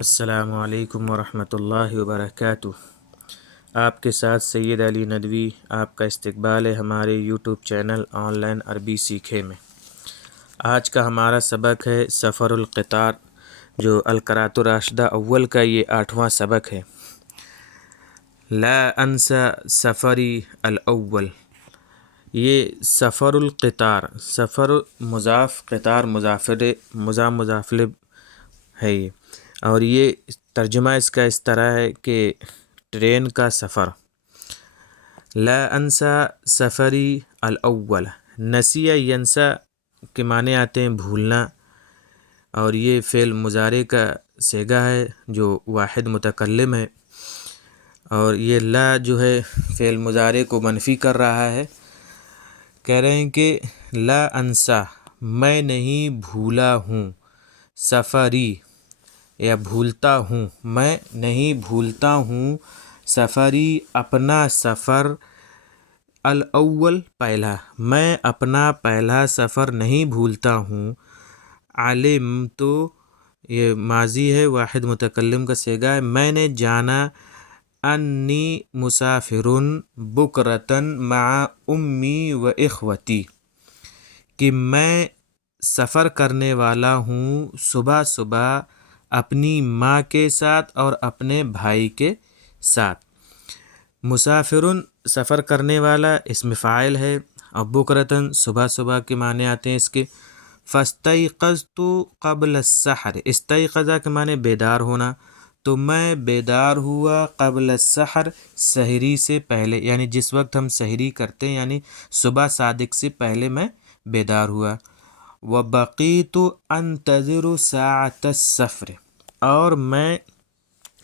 السلام علیکم ورحمۃ اللہ وبرکاتہ۔ آپ کے ساتھ سید علی ندوی، آپ کا استقبال ہے ہمارے یوٹیوب چینل آن لائن عربی سیکھے میں۔ آج کا ہمارا سبق ہے سفر القطار، جو القراۃ الراشدہ اول کا یہ 8واں سبق ہے۔ لا انسى سفری الاول، یہ سفر القطار، سفر مضاف، قطار مضاف ہے یہ، اور یہ ترجمہ اس کا اس طرح ہے کہ ٹرین کا سفر۔ لا انسى سفری الاول، نسیہ ینسا کے معنی آتے ہیں بھولنا، اور یہ فعل مضارع کا صیغہ ہے جو واحد متکلم ہے، اور یہ لا جو ہے فعل مضارع کو منفی کر رہا ہے۔ کہہ رہے ہیں کہ لا انسا، میں نہیں بھولا ہوں، سفری یا بھولتا ہوں، میں نہیں بھولتا ہوں، سفری اپنا سفر، الاول پہلا، میں اپنا پہلا سفر نہیں بھولتا ہوں۔ علمت، یہ ماضی ہے، واحد متکلم کا صیغہ ہے، میں نے جانا، انی مسافر بکرتن مع امی و اخوتی، کہ میں سفر کرنے والا ہوں صبح صبح اپنی ماں کے ساتھ اور اپنے بھائی کے ساتھ۔ مسافرن سفر کرنے والا اسم فاعل ہے، اور بکرتن صبح صبح کے معنی آتے ہیں اس کے۔ فاستيقظت قبل السحر، استيقظ کے معنی بیدار ہونا، تو میں بیدار ہوا قبل السحر، سحری سے پہلے، یعنی جس وقت ہم سحری کرتے ہیں یعنی صبح صادق سے پہلے میں بیدار ہوا۔ وبقيت انتظر ساعة السفر، اور میں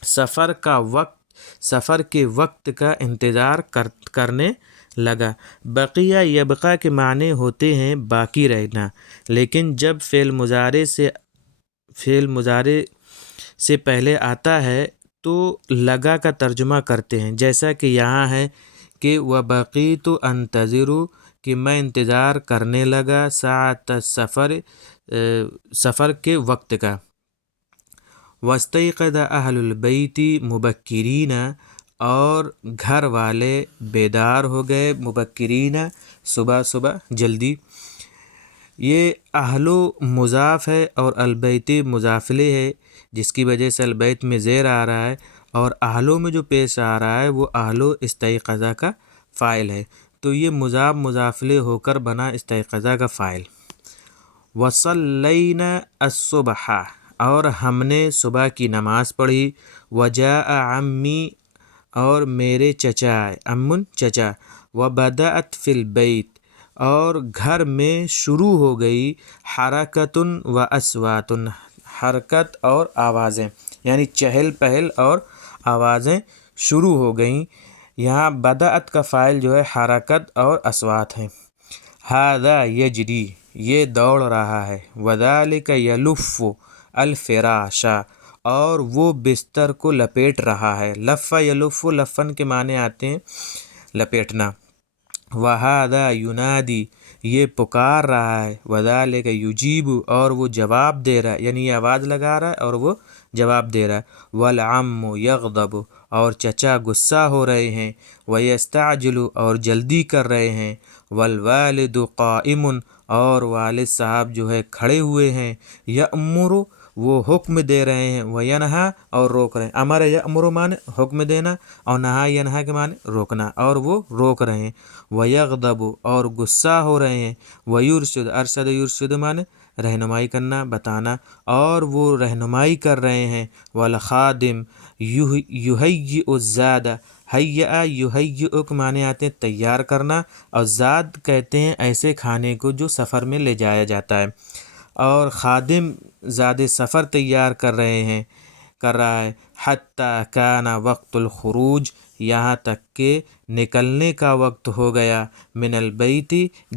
سفر کے وقت کا انتظار کرنے لگا۔ بقیہ یبقا کے معنی ہوتے ہیں باقی رہنا، لیکن جب فعل مضارع سے پہلے آتا ہے تو لگا کا ترجمہ کرتے ہیں، جیسا کہ یہاں ہے کہ وبقیت انتظر، کہ میں انتظار کرنے لگا، ساعت السفر، سفر کے وقت کا۔ واستيقظ اہل البیت مبکرین، اور گھر والے بیدار ہو گئے، مبکرین صبح صبح جلدی۔ یہ اہل مضاف ہے اور البیت مضاف الیہ ہے، جس کی وجہ سے البیت میں زیر آ رہا ہے، اور اہلوں میں جو پیش آ رہا ہے وہ اہل استيقظ کا فاعل ہے، تو یہ مضاف الیہ ہو کر بنا استيقظ کا فاعل۔ وصلینا الصبح، اور ہم نے صبح کی نماز پڑھی۔ وجاء عمی، اور میرے چچا آئے، امن چچا۔ وبدأت فی البیت، اور گھر میں شروع ہو گئی، حرکت و اصوات، حرکت اور آوازیں، یعنی چہل پہل اور آوازیں شروع ہو گئیں۔ یہاں بدأت کا فاعل جو ہے حرکت اور اصوات ہیں۔ ھذا یجری، یہ دوڑ رہا ہے۔ وذلک یلف الفراش، اور وہ بستر کو لپیٹ رہا ہے۔ لف یلف، لفن کے معنی آتے ہیں لپیٹنا۔ وھذا ینادی، یہ پکار رہا ہے۔ وذلک یجیب، اور وہ جواب دے رہا ہے، یعنی یہ آواز لگا رہا ہے اور وہ جواب دے رہا ہے۔ والعم یغضب، اور چچا غصہ ہو رہے ہیں۔ ویستعجل، اور جلدی کر رہے ہیں۔ والوالد قائم، اور والد صاحب جو ہے کھڑے ہوئے ہیں۔ یأمر، وہ حکم دے رہے ہیں۔ وینہا، اور روک رہے ہیں۔ امر یأمر معنی حکم دینا، اور نہا ینہا کے معنی روکنا، اور وہ روک رہے ہیں۔ ویغضب، اور غصہ ہو رہے ہیں۔ ویرشد، ارشد یرشد معنی رہنمائی کرنا، بتانا، اور وہ رہنمائی کر رہے ہیں۔ والخادم یہیئ الزاد، ہیئ یہیئ کے معنی آتے ہیں تیار کرنا، اور زاد کہتے ہیں ایسے کھانے کو جو سفر میں لے جایا جاتا ہے، اور خادم زاد سفر تیار کر رہا ہے۔ حتی کان وقت الخروج، یہاں تک کہ نکلنے کا وقت ہو گیا۔ من البیت،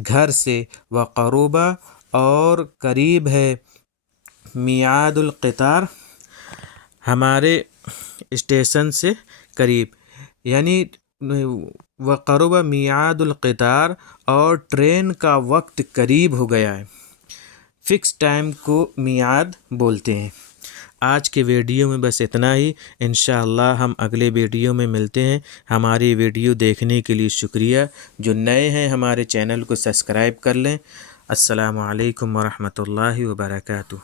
گھر سے۔ وقرب، اور قریب ہے۔ میعاد القطار، ہمارے اسٹیشن سے قریب، یعنی وقرب میعاد القطار، اور ٹرین کا وقت قریب ہو گیا ہے۔ فکس ٹائم کو میعاد بولتے ہیں۔ آج کے ویڈیو میں بس اتنا ہی، انشاءاللہ ہم اگلے ویڈیو میں ملتے ہیں۔ ہماری ویڈیو دیکھنے کے لیے شکریہ۔ جو نئے ہیں ہمارے چینل کو سبسکرائب کر لیں۔ السلام علیکم ورحمۃ اللہ وبرکاتہ۔